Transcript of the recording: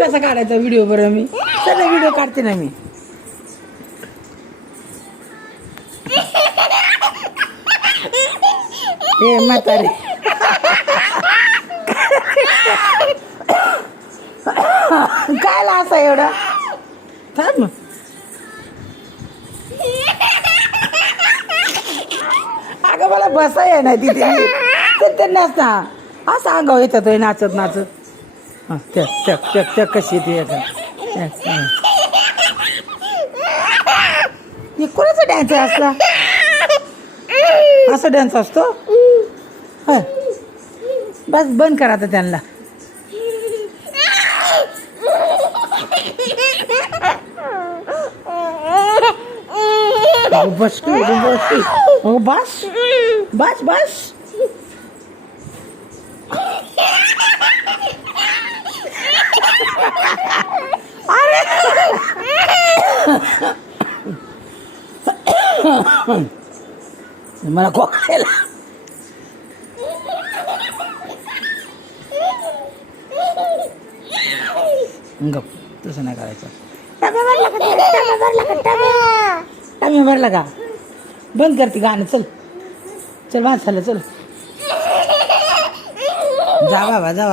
कसा काढायचा व्हिडिओ बरं? मी सगळं व्हिडिओ काढते ना मी. हे म्हातारे काय असा एवढा? थांब. अगं मला बसा आहे ना तिथे तर नसता असं अंगावर येतात नाचत नाचत. हां त्या त्या त्या त्या कशी येते हे कोणाचा डान्स आहे असला? असा डान्स असतो? हा बस बंद करा आता त्यांना. बस बस बस बस. अरे मला खोकलेला. गप तसं नाही करायचं. टाम्या भरला का? बंद करते गाणं. चल चल वाच झालं. चल जा बाबा जा.